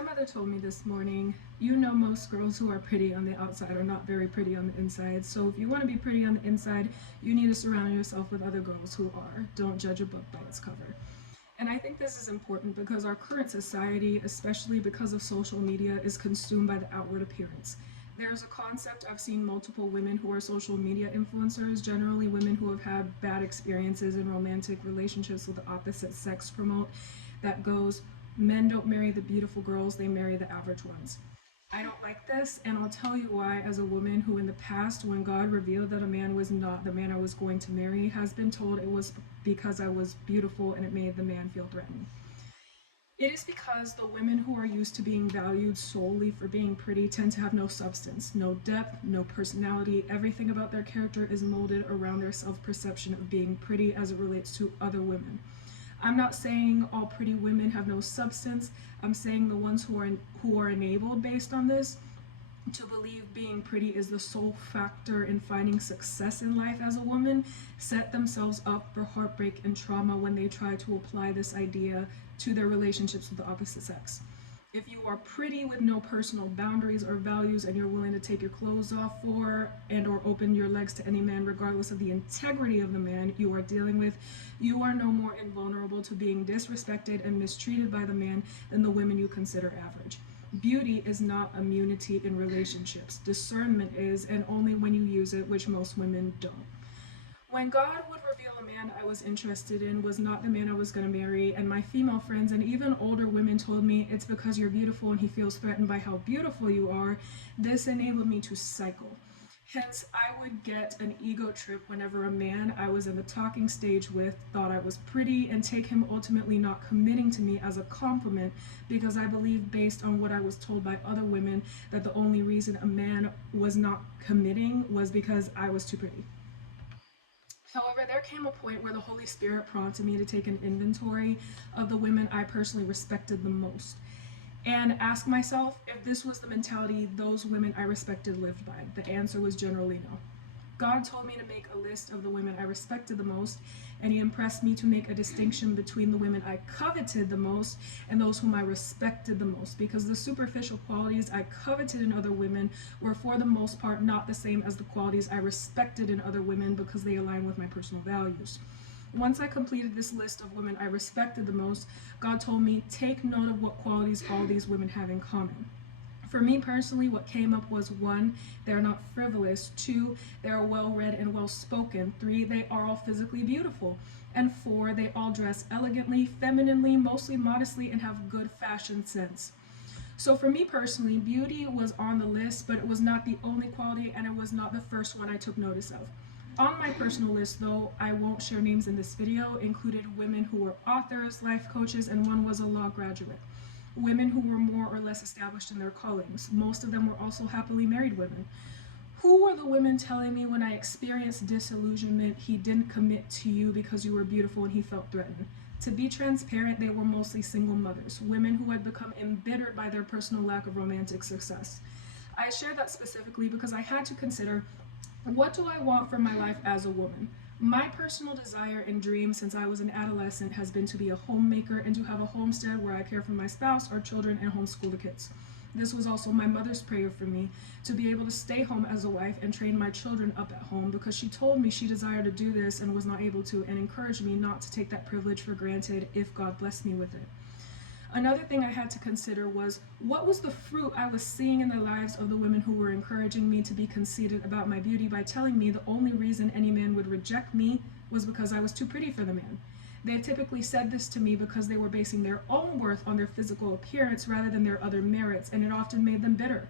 My mother told me this morning, you know, most girls who are pretty on the outside are not very pretty on the inside. So if you want to be pretty on the inside, you need to surround yourself with other girls who are. Don't judge a book by its cover. And I think this is important because our current society, especially because of social media, is consumed by the outward appearance. There's a concept I've seen multiple women who are social media influencers, generally women who have had bad experiences in romantic relationships with the opposite sex, promote that goes, men don't marry the beautiful girls, they marry the average ones. I don't like this, and I'll tell you why. As a woman who in the past, when God revealed that a man was not the man I was going to marry, has been told it was because I was beautiful and it made the man feel threatened. It is because the women who are used to being valued solely for being pretty tend to have no substance, no depth, no personality. Everything about their character is molded around their self-perception of being pretty as it relates to other women. I'm not saying all pretty women have no substance. I'm saying the ones who are enabled based on this to believe being pretty is the sole factor in finding success in life as a woman set themselves up for heartbreak and trauma when they try to apply this idea to their relationships with the opposite sex. If you are pretty with no personal boundaries or values and you're willing to take your clothes off for and or open your legs to any man regardless of the integrity of the man you are dealing with, you are no more invulnerable to being disrespected and mistreated by the man than the women you consider average. Beauty is not immunity in relationships. Discernment is, and only when you use it, which most women don't. When God would reveal a man I was interested in was not the man I was going to marry, and my female friends and even older women told me it's because you're beautiful and he feels threatened by how beautiful you are, this enabled me to cycle. Hence, I would get an ego trip whenever a man I was in the talking stage with thought I was pretty and take him ultimately not committing to me as a compliment because I believe based on what I was told by other women that the only reason a man was not committing was because I was too pretty. However, there came a point where the Holy Spirit prompted me to take an inventory of the women I personally respected the most and ask myself if this was the mentality those women I respected lived by. The answer was generally no. God told me to make a list of the women I respected the most, and he impressed me to make a distinction between the women I coveted the most and those whom I respected the most, because the superficial qualities I coveted in other women were for the most part not the same as the qualities I respected in other women because they align with my personal values. Once I completed this list of women I respected the most, God told me, take note of what qualities all these women have in common. For me personally, what came up was 1, they're not frivolous. 2, they are well-read and well-spoken. 3, they are all physically beautiful. And 4, they all dress elegantly, femininely, mostly modestly, and have good fashion sense. So for me personally, beauty was on the list, but it was not the only quality, and it was not the first one I took notice of. On my personal list, though, I won't share names in this video, included women who were authors, life coaches, and one was a law graduate. Women who were more or less established in their callings. Most of them were also happily married women. Who were the women telling me when I experienced disillusionment, he didn't commit to you because you were beautiful and he felt threatened? To be transparent, they were mostly single mothers, women who had become embittered by their personal lack of romantic success. I share that specifically because I had to consider, what do I want from my life as a woman? My personal desire and dream since I was an adolescent has been to be a homemaker and to have a homestead where I care for my spouse, our children, and homeschool the kids. This was also my mother's prayer for me, to be able to stay home as a wife and train my children up at home, because she told me she desired to do this and was not able to, and encouraged me not to take that privilege for granted if God blessed me with it. Another thing I had to consider was, what was the fruit I was seeing in the lives of the women who were encouraging me to be conceited about my beauty by telling me the only reason any man would reject me was because I was too pretty for the man. They typically said this to me because they were basing their own worth on their physical appearance rather than their other merits, and it often made them bitter.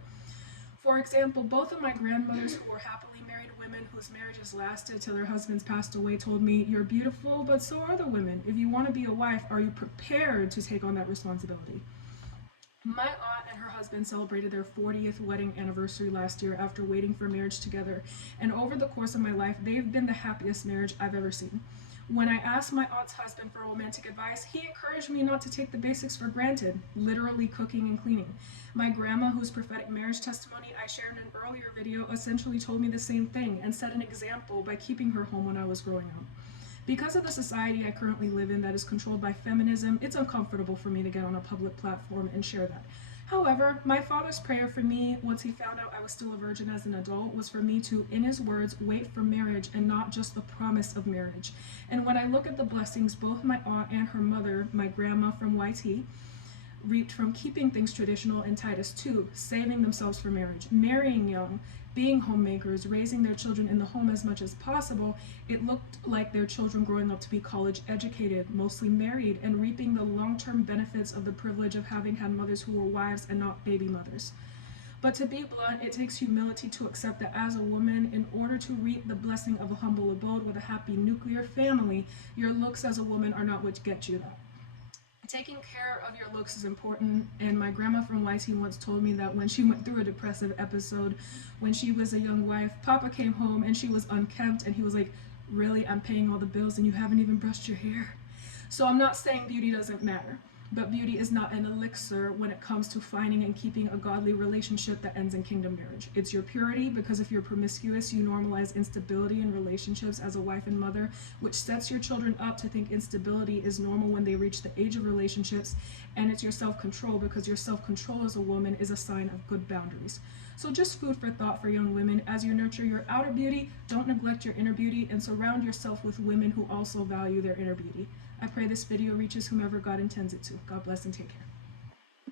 For example, both of my grandmothers who were happily married women whose marriages lasted till their husbands passed away told me, you're beautiful, but so are the women. If you want to be a wife, are you prepared to take on that responsibility? My aunt and her husband celebrated their 40th wedding anniversary last year after waiting for marriage together, and over the course of my life, they've been the happiest marriage I've ever seen. When I asked my aunt's husband for romantic advice, he encouraged me not to take the basics for granted, literally cooking and cleaning. My grandma, whose prophetic marriage testimony I shared in an earlier video, essentially told me the same thing and set an example by keeping her home when I was growing up. Because of the society I currently live in that is controlled by feminism, it's uncomfortable for me to get on a public platform and share that. However, my father's prayer for me, once he found out I was still a virgin as an adult, was for me to, in his words, wait for marriage and not just the promise of marriage. And when I look at the blessings both my aunt and her mother, my grandma from YT, reaped from keeping things traditional in Titus 2, saving themselves for marriage, marrying young, being homemakers, raising their children in the home as much as possible, it looked like their children growing up to be college educated, mostly married, and reaping the long-term benefits of the privilege of having had mothers who were wives and not baby mothers. But to be blunt, it takes humility to accept that as a woman, in order to reap the blessing of a humble abode with a happy nuclear family, your looks as a woman are not what get you that. Taking care of your looks is important, and my grandma from YT once told me that when she went through a depressive episode when she was a young wife, Papa came home and she was unkempt, and he was like, "Really, I'm paying all the bills and you haven't even brushed your hair?" So I'm not saying beauty doesn't matter, but beauty is not an elixir when it comes to finding and keeping a godly relationship that ends in kingdom marriage. It's your purity, because if you're promiscuous, you normalize instability in relationships as a wife and mother, which sets your children up to think instability is normal when they reach the age of relationships. And it's your self-control, because your self-control as a woman is a sign of good boundaries. So just food for thought for young women. As you nurture your outer beauty, don't neglect your inner beauty, and surround yourself with women who also value their inner beauty. I pray this video reaches whomever God intends it to. God bless and take care.